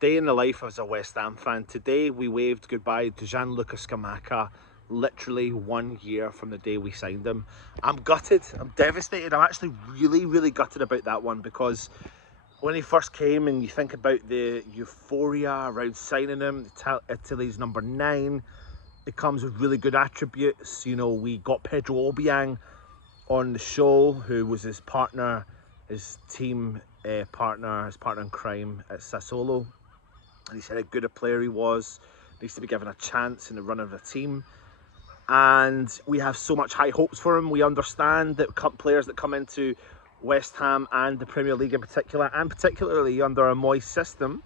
day in the life as a West Ham fan. Today we waved goodbye to Gianluca Scamacca, literally 1 year from the day we signed him. I'm gutted, I'm devastated, I'm actually really gutted about that one, because when he first came and you think about the euphoria around signing him, Italy's number 9, it comes with really good attributes. You know, we got Pedro Obiang on the show, who was his partner, his team partner, his partner in crime at Sassuolo, and he said how good a player he was, needs to be given a chance in the run of a team. And we have so much high hopes for him. We understand that players that come into West Ham and the Premier League in particular, and particularly under a Moyes system,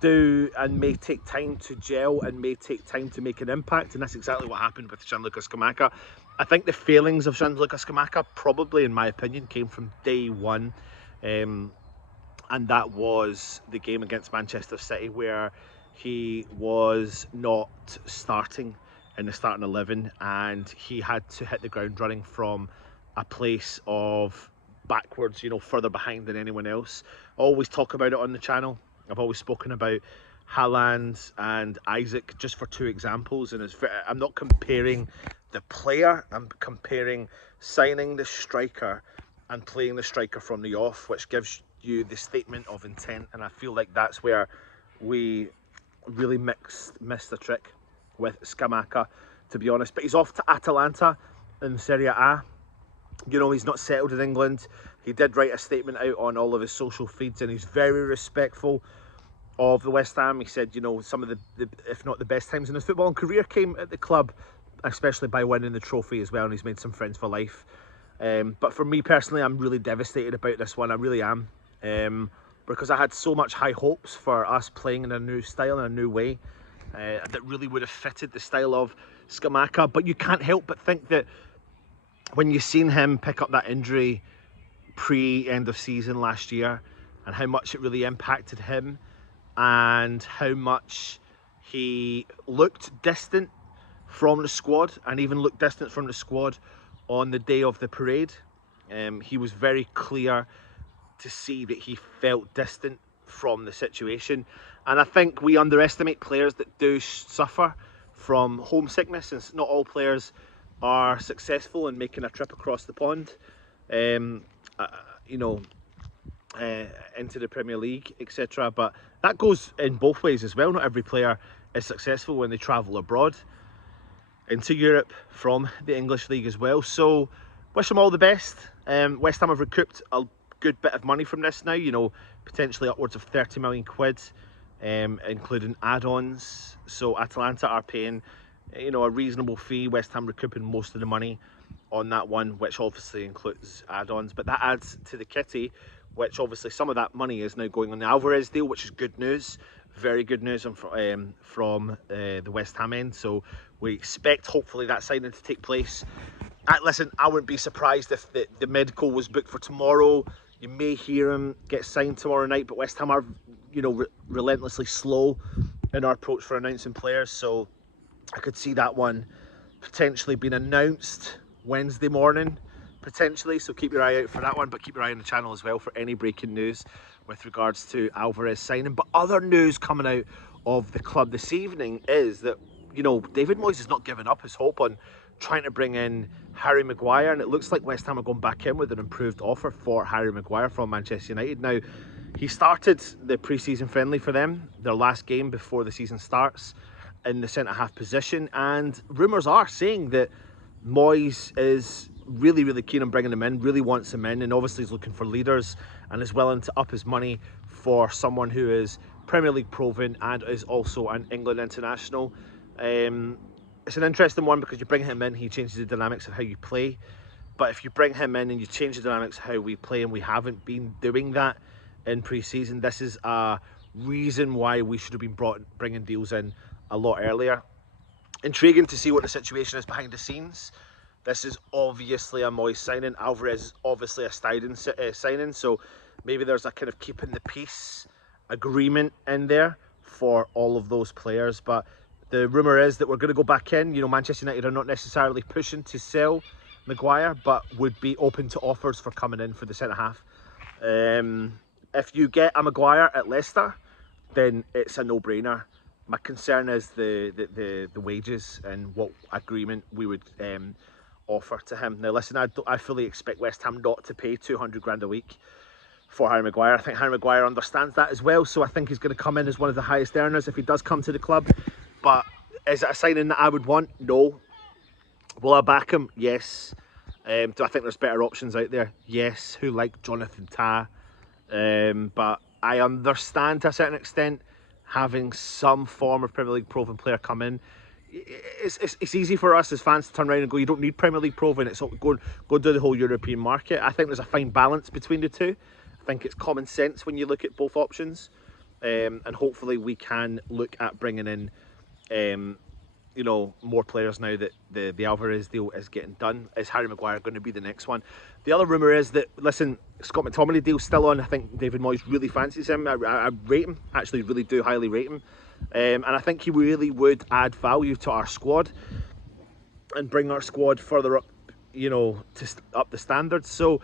do and may take time to gel and may take time to make an impact, and that's exactly what happened with Gianluca Scamacca. I think the failings of Gianluca Scamacca probably, in my opinion, came from day one, and that was the game against Manchester City, where he was not starting in the starting 11 and he had to hit the ground running from a place of backwards, you know, further behind than anyone else. I always talk about it on the channel. I've always spoken about Haaland and Isaac just for 2 examples, and I'm not comparing the player, I'm comparing signing the striker and playing the striker from the off, which gives you the statement of intent, and I feel like that's where we really missed the trick with Scamacca, to be honest. But he's off to Atalanta in Serie A. You know, he's not settled in England. He did write a statement out on all of his social feeds, and he's very respectful of the West Ham. He said, you know, some of the if not the best times in his footballing career came at the club, especially by winning the trophy as well, and he's made some friends for life. But for me personally, I'm really devastated about this one. I really am, because I had so much high hopes for us playing in a new style, in a new way, that really would have fitted the style of Scamacca. But you can't help but think that when you've seen him pick up that injury pre-end of season last year, and how much it really impacted him, and how much he looked distant from the squad, and even looked distant from the squad on the day of the parade. He was very clear to see that he felt distant from the situation, and I think we underestimate players that do suffer from homesickness, and not all players are successful in making a trip across the pond, into the Premier League, etc. But that goes in both ways as well. Not every player is successful when they travel abroad into Europe from the English League as well. So wish them all the best. West Ham have recouped a good bit of money from this now, you know, potentially upwards of 30 million quid, including add-ons. So Atalanta are paying, you know, a reasonable fee. West Ham recouping most of the money on that one, which obviously includes add-ons, but that adds to the kitty, which obviously some of that money is now going on the Alvarez deal, which is good news, very good news from the West Ham end. So we expect hopefully that signing to take place. Listen, I wouldn't be surprised if the medical was booked for tomorrow. You may hear him get signed tomorrow night, but West Ham are, you know, relentlessly slow in our approach for announcing players, so I could see that one potentially being announced Wednesday morning, potentially. So keep your eye out for that one, but keep your eye on the channel as well for any breaking news with regards to Alvarez signing. But other news coming out of the club this evening is that, you know, David Moyes has not given up his hope on trying to bring in Harry Maguire, and it looks like West Ham are going back in with an improved offer for Harry Maguire from Manchester United. Now, he started the pre-season friendly for them, their last game before the season starts, in the centre-half position, and rumours are saying that Moyes is really keen on bringing him in, really wants him in, and obviously is looking for leaders and is willing to up his money for someone who is Premier League proven and is also an England international. It's an interesting one because you bring him in, he changes the dynamics of how you play. But if you bring him in and you change the dynamics of how we play, and we haven't been doing that in pre-season, this is a reason why we should have been bringing deals in a lot earlier. Intriguing to see what the situation is behind the scenes. This is obviously a Moyes signing. Alvarez is obviously a signing, so maybe there's a kind of keeping the peace agreement in there for all of those players. But the rumour is that we're going to go back in. You know, Manchester United are not necessarily pushing to sell Maguire, but would be open to offers for coming in for the centre-half. If you get a Maguire at Leicester, then it's a no-brainer. My concern is the wages and what agreement we would offer to him. Now listen, I fully expect West Ham not to pay 200 grand a week for Harry Maguire. I think Harry Maguire understands that as well, so I think he's going to come in as one of the highest earners if he does come to the club. But is it a signing that I would want? No. Will I back him? Yes. Do I think there's better options out there? Yes. Who like Jonathan Tah? But I understand to a certain extent having some form of Premier League proven player come in. It's easy for us as fans to turn around and go, you don't need Premier League proven, it's go do the whole European market. I think there's a fine balance between the two. I think it's common sense when you look at both options, and hopefully we can look at bringing in you know, more players now that the Alvarez deal is getting done. Is Harry Maguire going to be the next one? The other rumour is that, listen, Scott McTominay deal's still on. I think David Moyes really fancies him. I rate him, actually really do highly rate him. And I think he really would add value to our squad and bring our squad further up, you know, to up the standards. So,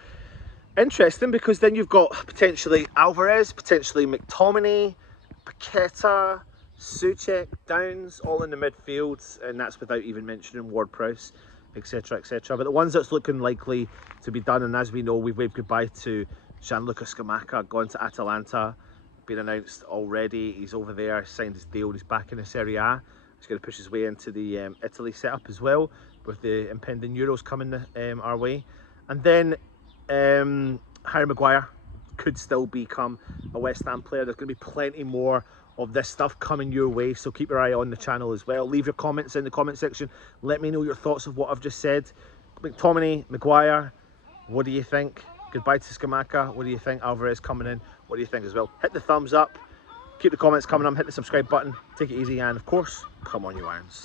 interesting, because then you've got potentially Alvarez, potentially McTominay, Paqueta, Soucek, Downs, all in the midfield, and that's without even mentioning Ward-Prowse, etc, etc. But the ones that's looking likely to be done, and as we know, we've waved goodbye to Gianluca Scamacca, gone to Atalanta, been announced already. He's over there, signed his deal, he's back in the Serie A. He's going to push his way into the Italy setup as well, with the impending Euros coming our way. And then Harry Maguire could still become a West Ham player. There's going to be plenty more of this stuff coming your way, so keep your eye on the channel as well. Leave your comments in the comment section. Let me know your thoughts of what I've just said. McTominay, Maguire, what do you think? Goodbye to Scamacca. What do you think? Alvarez coming in. What do you think as well? Hit the thumbs up. Keep the comments coming on. Hit the subscribe button. Take it easy, and of course, come on you irons.